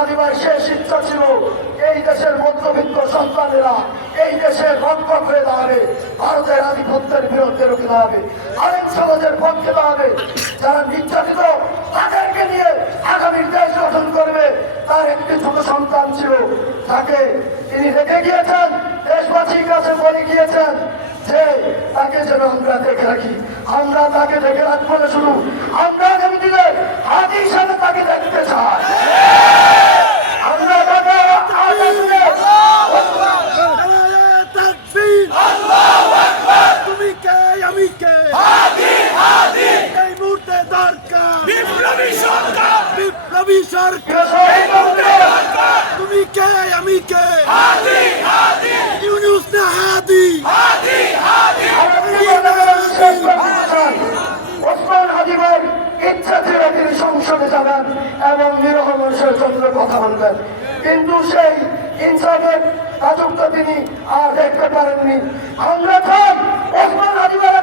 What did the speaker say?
হাজিবার শেষ ইচ্ছা ছিল এই দেশের মধ্যবিত্ত সন্তানেরা এই দেশের রক্ষক হয়ে দাঁড়াবে, ভারতের আধিপত্যের বিরুদ্ধে রুখে দাঁড়াবে, আইন সমাজের পক্ষে দাঁড়াবে, যারা নির্যাতিত তাদেরকে নিয়ে আগামী দেশ গঠন করবে। তার একটি ছোট সন্তান ছিল, তাকে তিনি রেখে গিয়েছেন, দেশবাসীর কাছে বলে গিয়েছেন যে তাকে যেন আমরা দেখে রাখি। আমরা তাকে দেখে রাখবো না, শুধু আমরা আগামী দিনে হাতি হিসাবে তাকে দেখতে চাই। আমরা তাকে তুমি কে আমি কে এই মুহূর্তে দরকার বিপ্লবী সরকার। তুমি কে আমি কে ইউনুস না হাদি ওসমান হাদিবার ইচ্ছা ছিল তিনি সংসদে যাবেন এবং নিরহ মানুষের জন্য কথা বলবেন, কিন্তু সেই ইনসাফের রাজত্ব তিনি আর দেখতে পারেননি। আমরা চাই ওসমান হাদিবার